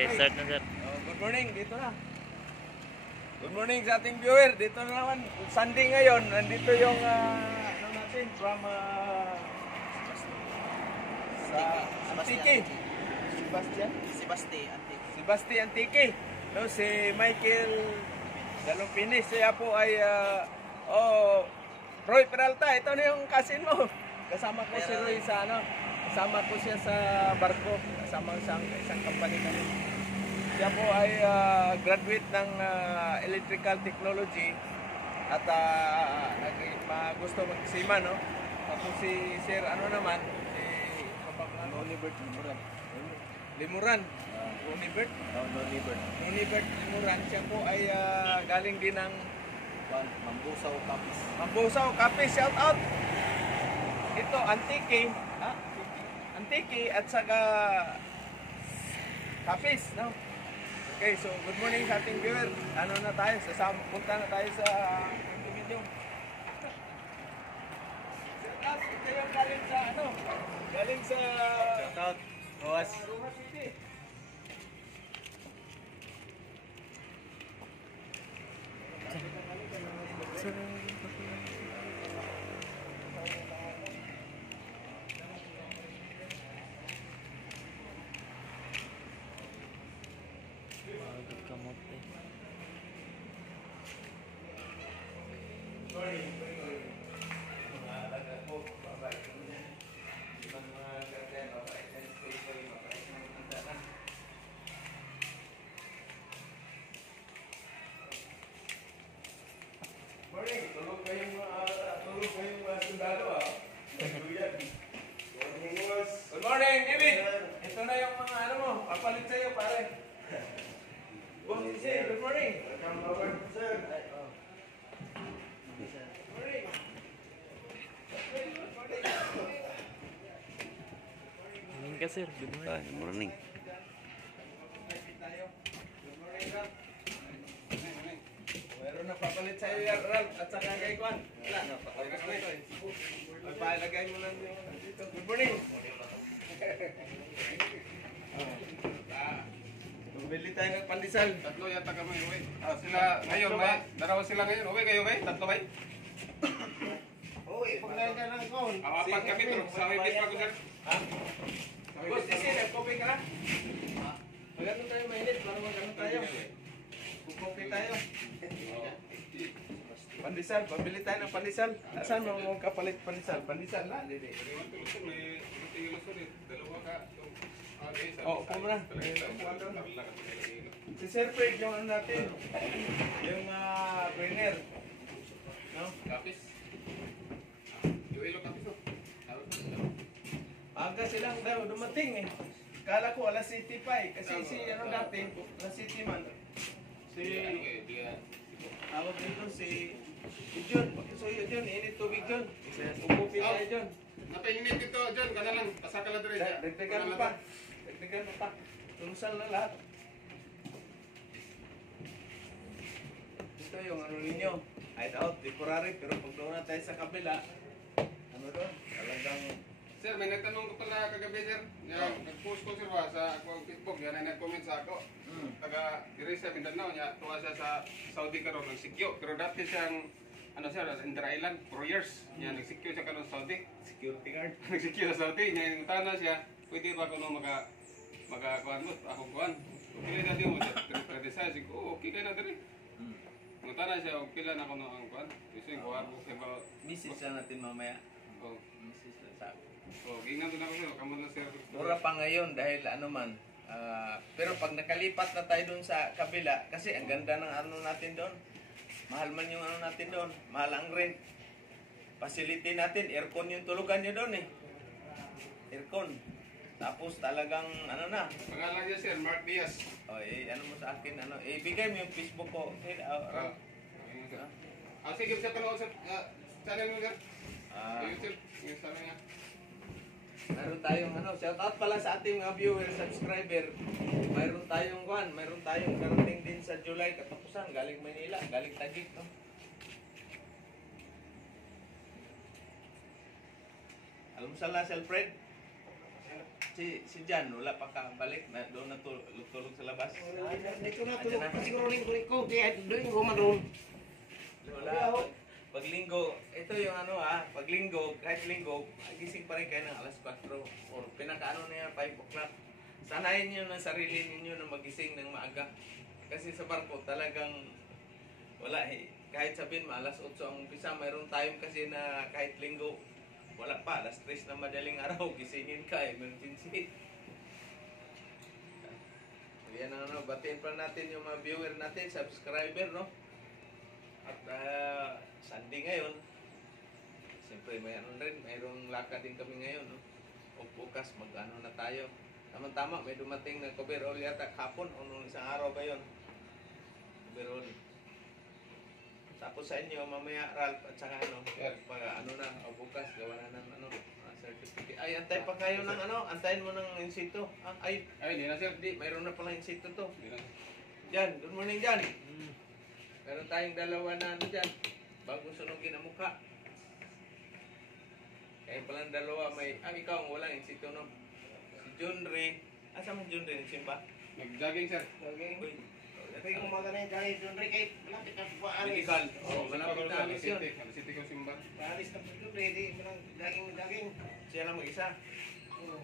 Okay, start na sir. Good morning, dito na. Good morning sa ating viewer. Dito na naman, Sunday ngayon. Nandito yung ano natin from sa Antique. Sebasti Antique. No, si Michael Galopines. Siya po ay Roy Peralta. Ito na yung cousin mo. Kasama ko si Roy sa ano. Kasama ko siya sa barko. Kasama isang company kami. Siya po ay graduate ng electrical technology at gusto mag-sima, no? Tapos si Sir ano naman, si Nonibert Limuran. Nonibert Limuran. Siya po ay galing din ng Mambusaw Capiz. Shout out. Ito Antique, Antique at saka Capiz, no? Okay, so good morning sa ating viewer. Ano na tayo? Punta na tayo sa video. Ito yung galing sa ano? Galing sa Shoutout, Roas. Rojas City. Tulog kayong sundalo, ah. Good morning, David. Ito na yung mga ano mo, papalit sa'yo, pare. Good morning. Sir. Morning ka sir, good morning. Good morning. Meron na papalit sa'yo, Ralph, at saka kay Kwan. Wala, napakalagay mo ito eh. Magpalagay mo lang dito. Good morning. Bumili tayo ng pandesal. Tatlo yata kami, uwi. Sila ngayon, dalawa sila ngayon. Uwi kayo, uwi? Tatlo ba? Uy, paglayan ka ng Kwan. Apat kami, pero sa wibis pa ko, sir. Ha? Boss, sisi, nag-coffee ka na? Magano tayo mainit, para magano tayo. Kukopi tayo. Pandesal, pabili tayo ng pandesal. Saan mo kapalit pandesal? Pandesal na, hindi. May tingin mo, sir. Dalawa ka. Oo, upo mo na. Si Sir Fred, yung ano natin, yung trainer. No? Kapis. Yung ilo kapis, oh. Aga silang daw dumating eh. Kala ko alas 7 pa eh. Kasi si ano dati, alas 7 man. Si, tawag dito si John. So yun, init tubig John. Upupi tayo John. Napainit ito, John. Kana lang. Pasaka lang rin. Dagdagan mo pa. Dagdagan mo pa. Tulusal na lahat. Ito yung ano ninyo. Hideout, temporary. Pero pag doon na tayo sa kabila, ano doon? Talagang Sir, may nagtanong ko pala kagabi, sir. Nag-post ko, sir, sa akong Facebook. Yan ay nag-comment sa ako. Taga Dirisa, Mindanao. Tuwa siya sa Saudi karon nagsikyo. Pero dati siyang, ano sir, Inter Island, 4 years. Yan, nagsikyo siya karon sa Saudi. security guard. Nagsikyo sa Saudi. Yan, tana siya. Pwede ba ko makakuhan mo? Ako kuhan. Okay na din mo siya. Tradisa. Sige, okay kayo na din. Tana siya, okay lang ako ang kuhan. Gusto yung kuhan mo. Message na natin mamaya. Oh. Message na sa akin. So, gingan doon ako sa'yo. Kamu na sir. Mura pa ngayon dahil ano man. Pero pag nakalipat na tayo doon sa kabila, kasi ang ganda ng ano natin doon. Mahal man yung ano natin doon. Mahal ang rent. Facility natin, aircon yung tulugan nyo doon eh. Aircon. Tapos talagang ano na. Pangalan niya sir, Mark Diaz. O ano mo sa akin, ano. Bigay mo yung Facebook ko. Okay, Sige, siya pala sa channel mo sir. YouTube, yung sabi niya. Mayroon tayong ano, shout out pala sa ating mga viewer, subscriber. Mayroon tayong karating din sa July katapusan, galing Manila, galing Taguig, no? Almusal na, Sir Fred. Si Jan, wala pa kabalik na doon tulog sa labas. labas. Dito na tulog pa siguro ning ko kaya doon ko man doon. Wala. Pag linggo, ito yung ano pag linggo, kahit linggo, gising pa rin kayo ng alas 4 or pinakaano na yan, 5 o'clock. Sanayin nyo ng sarili ninyo na magising ng maaga. Kasi sa barko talagang wala kahit sabihin alas 8 ang umpisa, mayroong time kasi na kahit linggo, wala pa, alas 3 na madaling araw, gisingin ka, emergency. Yan ang batiin pa natin yung mga viewer natin, subscriber, no? At Sunday ngayon, siyempre mayroong lakad din kami ngayon, no? O bukas mag-ano na tayo. Tama-tama, may dumating na coverall yata hapon o nung isang araw ba yun? Coverall. Tapos sa inyo, mamaya Ralph at saka para ano na, o bukas, gawa na ng certificate. Ay, antay pa kayo ng antayin mo ng insito. Ay, Ay, hindi na sir. hindi, mayroon na palang insito to. Hindi na. Jan, good morning Jan. Meron tayong dalawa na dyan. Bagong sunugin ang mukha. Kaya palang dalawa may... ikaw ang walang insito, no? Si John Ray. Asa mo John Ray? Simba? Nag-jogging sir. Laging Uy. kay umaga na dahil doon rin kay malapit na paalis. Medical. Oh, malapit na alis yun. Alas 7 ko simba. Paalis na po doon ready daging. Siya lang mag-isa. Oo.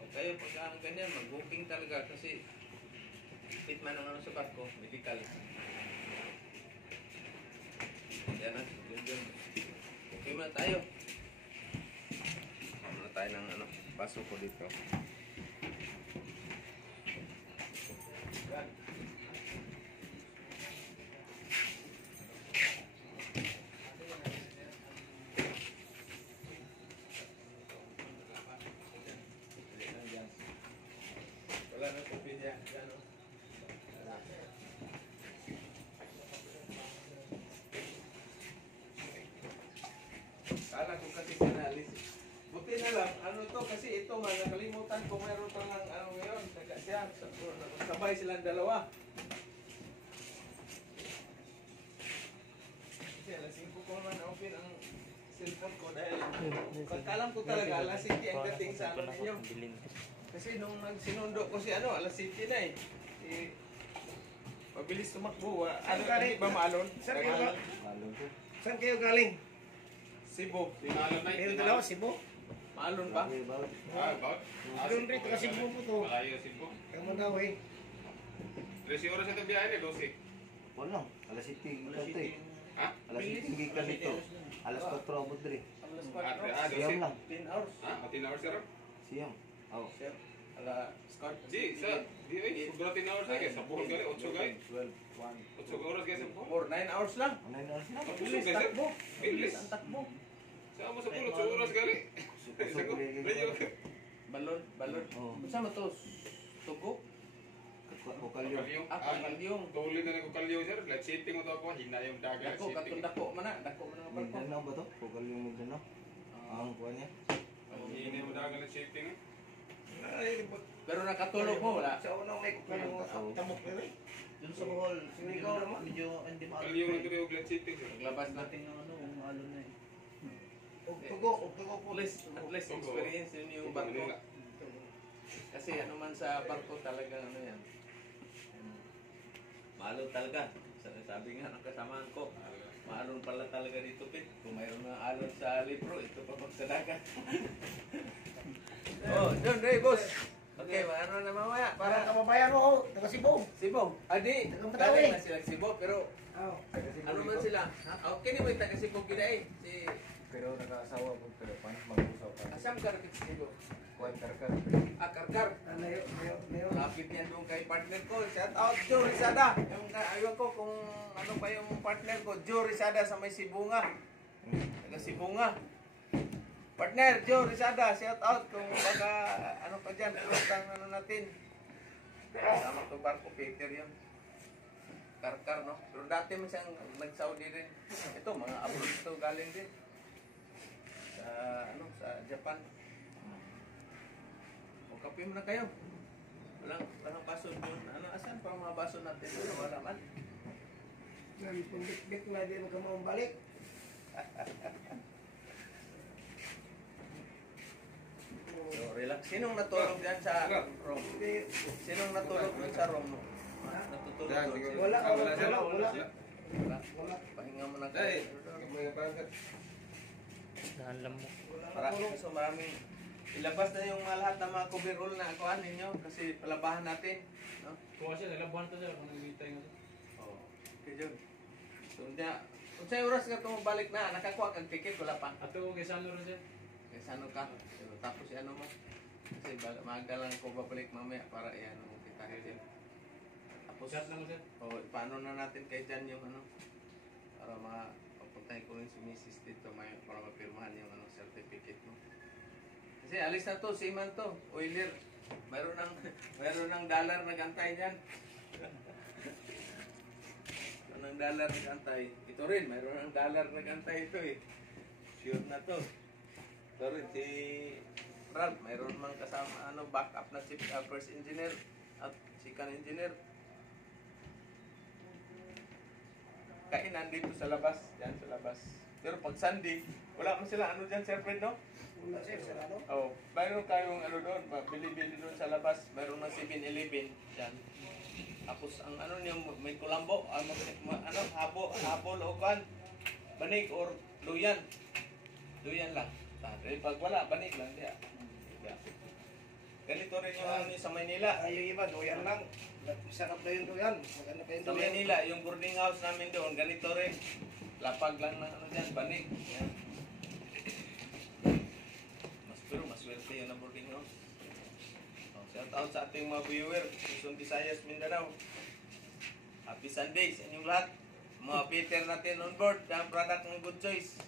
O kayo, pagka ganyan, mag-booking talaga kasi fit man ang sa barko, medical. Yan na, yun. Okay man tayo. Ano tayo ng paso ko dito. Yan. Wala na sa pinya. Yan o. Kala ko kasi pinalis. Buti na lang, to kasi ito nakalimutan ko mayroon pang ngayon. Taga siya, sabay silang dalawa. Kasi alas 5 ko naman open ang cellphone ko dahil pagkalam ko talaga alas 7 ang dating sa ninyo. Kasi nung sinundo ko si alas 7 na eh. Mabilis tumakbo. Hindi ba maalon? Saan kayo galing? Cebu. Tinalo na. Meron dalawa Cebu. Maalon ba? About? Doon rin taga Cebu po to. Malayo Cebu. Kamu daw eh. 13 oras ito biyahe ni 12. Wala, alas 7 ito eh. Ha? Alas 7 gikan dito. Alas 4 abot diri. Alas 4. Siyam lang. 10 hours. Ha? 10 hours sir? Siyam. Oh. Sir, ala Scott. Di, sa di ay sobra 10 hours na sa buhol gali 8 gali. 12, 1. 8 oras gali sa buhol. Or 9 hours lang. Ano yun oras na? Bilis takbo. Bilis ang takbo. Sa mo sa buhol 8 oras gali. Sa ko. Balon. Oo. Unsa mo to? Tubo? Kukalyo. Kalyong. Kalyong. Tuli na ko kalyong sir. Let's sitting mo to ako hinayong dagat Dako sitting. dako man na, dako man ang barko. Mindanao ba to? Kukalyo Mindanao. Ang kuha niya. Hini mo dagat let's sitting. Pero nakatulog mo wala. Sa unang may kukalong tamok na rin. Dun sa Bohol, Sinigaw naman. medyo hindi Kalyong na tuloy og let's sitting sir. Paglabas natin alon na eh. Tugo po. at least experience yun yung barko. Kasi ano man sa barko talaga yan. Maalon talaga. Sabi nga ng kasamahan ko, maalon pala talaga dito, Pit. Kung mayroon na alon sa libro, ito pa magsadagan. Oh, John Ray, boss. Okay, ano na mamaya? Para Para kababayan mo, taga Cebu. Cebu. Adi, Tagang dali Batawi. na sila Cebu, pero Oh. ano man sila? Okay ni mo yung taga Cebu gila eh. Si Pero nag-aasawa po pero paano mag-usaw ka? Asam ka rin sa Cebu. Kuwan karkar. Karkar. Mayo. Lapit yan doon kay partner ko. Shout out Joe Rizada. Yung ayaw ko kung ano pa yung partner ko. Joe Rizada sa may Sibunga. Taga Sibunga. Partner, Joe Rizada. Shout out kung baka ano pa dyan. Pulotang ano natin. Sama to barko, Peter yun. Karkar, no? Pero dati mo siyang nag-Saudi rin. Ito, mga abroad ito galing din. Sa, sa Japan. O kape mo na kayo. Walang baso doon. Asan pa ang mga baso natin? Wala man. Pundit-bit na din ka mo balik. So, relax. Sinong natulog dyan sa room? Sinong natulog dyan sa room mo? Natutulog Yan, doon. siguro. Wala, Ah, wala, sir. wala. Sir. Wala. Pahinga mo na Dahil, kayo. may napahan, sir. Nahalam mo. Para so maraming ilabas na yung mga lahat ng mga coverall na akuan ninyo kasi palabahan natin, no? Kuha siya, nalabuhan to sir, kung nagitay nga to. Oh, okay jud. So niya, kung sa oras nga tumo balik na, nakakuha kag ticket wala pa. Ato, kay Sano rin sir. Kaya ano ka? Pero tapos ano mo? Kasi maaga lang ako babalik mamaya para iyan mo kita rin. Tapos Chat na mo sir. paano na natin kay Jan yung ano para papuntahin ko rin si Mrs. dito para mapirmahan yung ano certificate mo. Kasi alis na to, seaman to, oiler. Mayroon ng dollar nagantay diyan. Mayroon ng dollar nagantay. Ito rin, mayroon ng dollar nagantay ito eh. Sure na to. Ito rin si Ralph, mayroon mang kasama backup na chief first engineer at second engineer. Kainan dito sa labas, diyan sa labas. Pero pag Sunday, wala man sila diyan Sir Fred, no? Wala sir, sarado. Oh, mayroon kayong doon, bili-bili doon sa labas, mayroon ng 7-Eleven diyan. Tapos ang niyo may kulambo, habo looban, banig or luyan. Luyan lang. Pag wala, banig lang diya. Ganito rin yung sa Maynila. Ay, yung iba, doyan lang. Sarap na yung doyan. Maganda pa yung Sa doyan. Manila, yung boarding house namin doon, ganito rin. Lapag lang na dyan, banig. Yan. Pero maswerte yun ang boarding house. Shout out sa ating mga viewer, Luzon, Visayas, Mindanao. Happy Sunday sa inyong lahat. Mga Peter natin on board, ang product ng Good Choice.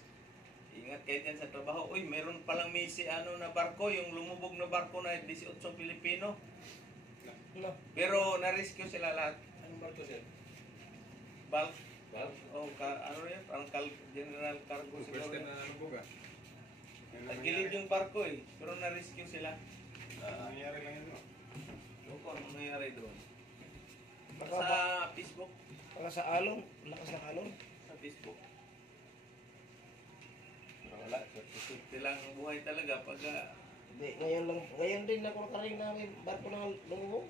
Ingat kayo dyan sa trabaho. Uy, meron palang na barko, yung lumubog na barko na 18 Pilipino. No. Pero na-rescue sila lahat. Anong barko sir? Bulk. Bulk? Oh, yan? Parang general cargo siguro. First time na nalubuga. Nagilid yung barko eh. Pero na-rescue sila. Nangyari lang yun, no? Yung kung ano nangyari doon. Baka Sa ba, Facebook. baka sa alon. Lakas ng alon. Sa Facebook. Pero wala. Swerte lang ang buhay talaga pag Hindi, ngayon din ako nakarinig na may barko na lumubog.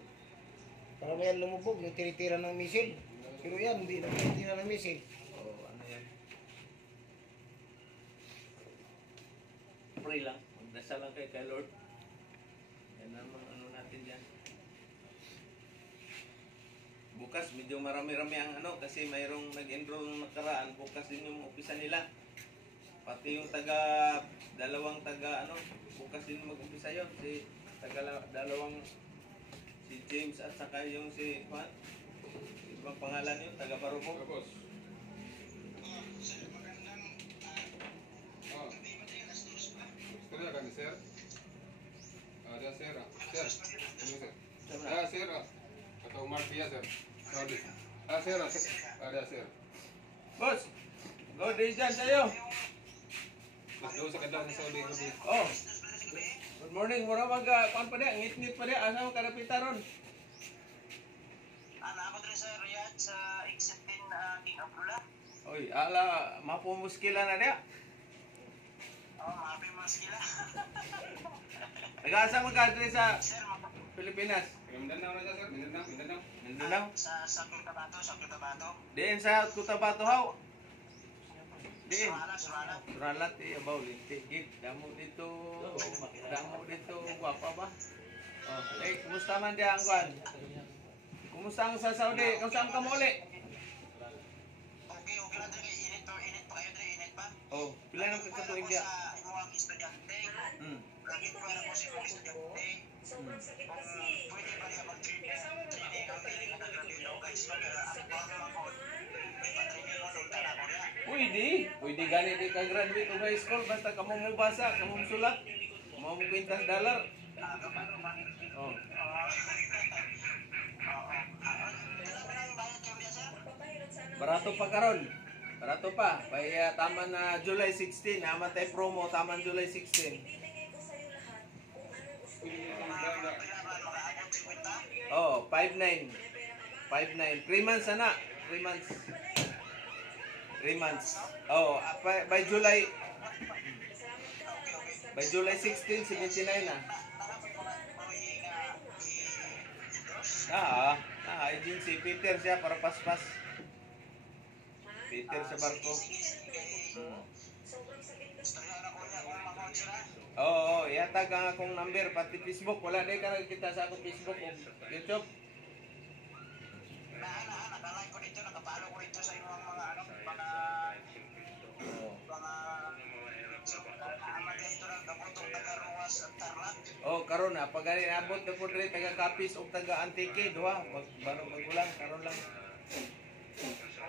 Para ngayon lumubog, yung tinitira ng misil. Pero yan, hindi na tinitira ng misil. ano yan. Pray lang. Magdasal lang kay Lord. Yan naman natin dyan. Bukas medyo marami-rami ang kasi mayroong nag-enroll ng nakaraan. Bukas din yung umpisa nila. Pati yung dalawang bukas din mag-umpisa yun. Dalawang si James at saka yung si Juan. Ibang pangalan yun, taga Barubo. Tapos. Oh. Gusto ka ni sir? Ada sir. Sir. Ano sir? Sir. Atau Mark dia sir. Saudi. Sir. Ada sir. Boss! Go din dyan sa'yo! Mas doon sa kadang sa Saudi gabi. Oh! Good morning, mura kuan pa niya, ngit-ngit pa niya, asa mo karapita ron? Ako din sa Riyadh sa exit din King Abdullah. Oy, mapumuskila na niya. Mahabi mas sila. Nag-asa mo ka diri sa Sir, Pilipinas? Mindanao na siya sir. Mindanao. Mindanao? sa Cotabato. Diin sa Cotabato haw. Diin. Suralat. Suralat abaw linti gid. Damo dito guwapa ba? Oh, kumusta man diya ang kuan? Kumusta ang sa Saudi? Kung saan ka muli? Okay lang din. Init pa kayo din, init pa. Oh, pila nang katuig diya? Sa imong estudyante. Lagi ko na po sa imong estudyante. Sobrang sakit kasi. Pwede ba niya mag-training ang feeling na nag-graduate ako guys. Pero ang bago ako, may pa-training mo nung tala ko na. Pwede gani di ka graduate of high school basta kamo mo basa, kamo mo sulat. Kamo mo kwintas dollar. Oh. Barato pa karon. Barato pa. Kaya tama na July 16, naman tayo promo taman July 16. Bibigay ko sa'yo lahat kung anong gusto mo. Oh, 5-9. 5-9. 3 months na. 3 months. 3 months. Oh, by July By July 16, 79 na. Agency. Peter siya para paspas. Peter sa barko. Sobrang sakit kasi. Oo, ihatag ang akong number, pati Facebook. Wala na ka nakikita sa akong Facebook o YouTube. Nakalike ko dito, nakapalo ko dito sa inyong mga ano, mga amagay ito ng kabutong taga-ruwas at tarlac. Oh, karon na pag ani abot na pud rin taga Capiz ug taga Antique, duha. Barong magulang karon lang.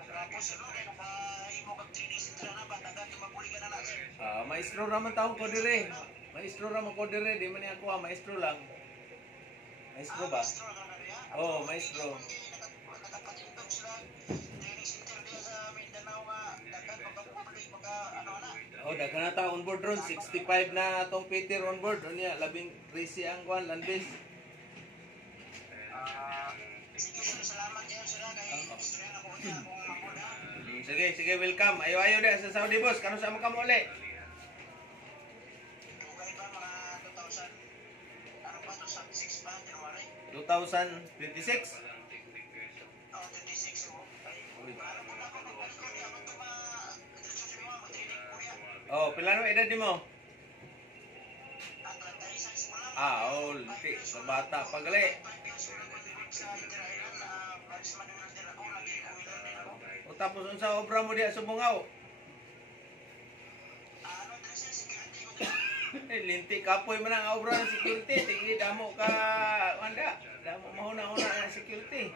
Tapos ano, kaya nakaimo kag 3 days ito na ba, taga tumaguli ka na na. Maestro raman taon ko dire. Maestro raman ko dire, di man ni ako maestro lang. Maestro ba? Maestro ka na rin, ha? Oh, maestro. Nakapatindog sila, training center diya sa Mindanao nga, daghan pagka-public, pagka ano na. Oh, daghan na ta on board ron, 65 na atong Peter on board. Unya, labing 13 ang kwan landbase. Sige sir, salamat yan sila kay istorya na ko niya kung makuha. Sige, welcome. Ayo di sa Saudi boss. Kano sa mo uli? Dugay pa mga 2000, ano pa, 2006 pa, January. 2026. 26 ako. Ano po na ako pagbalik ko, di ako ito ma-diretso sa mga mag-training ko niya. Oh, pila no edad nimo? At 36 mo lang. Oh, liti. Sa bata pagali. 5 years old ako din sa Inter Island, branch manager din ako, naging uwilan din ako. O tapos unsa obra mo diya sa Bungaw? Ano din siya, security ko din. Linti kapoy man ang obra ng security. Tigi damo ka anda. Damo mahuna-una ang security.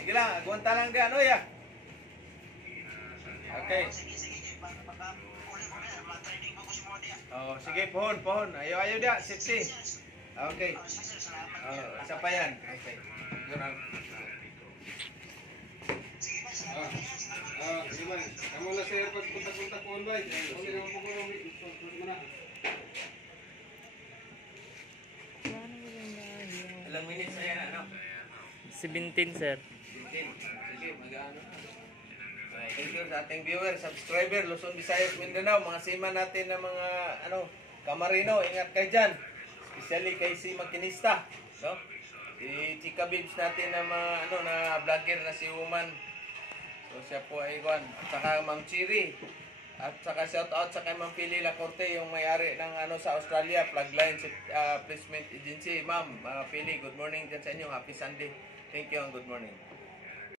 Sige lang, aguanta lang dia ano ya. Okay. Oh, sige pohon. Ayo dia, safety. Okay. Oh, isa pa yan. Okay. Yun ang Sige man. Kamu na sir pagpunta-punta po ba? Hindi naman po ko muna. ilang minutes na yan, ano? 17, sir. Sige, mag-ano na. Thank you sa ating viewer, subscriber, Luzon, Visayas, Mindanao, mga sima natin na mga, kamarino, ingat kayo dyan. Especially kay si makinista, no? Si Chika Bibs natin na mga, na vlogger na si Woman. So siya po ay Juan. At saka Ma'am Chiri. At saka shout out sa kay Ma'am Pili Lacorte, yung may-ari ng sa Australia, Plugline Placement Agency. Ma'am, Pili, good morning dyan sa inyo. Happy Sunday. Thank you and good morning.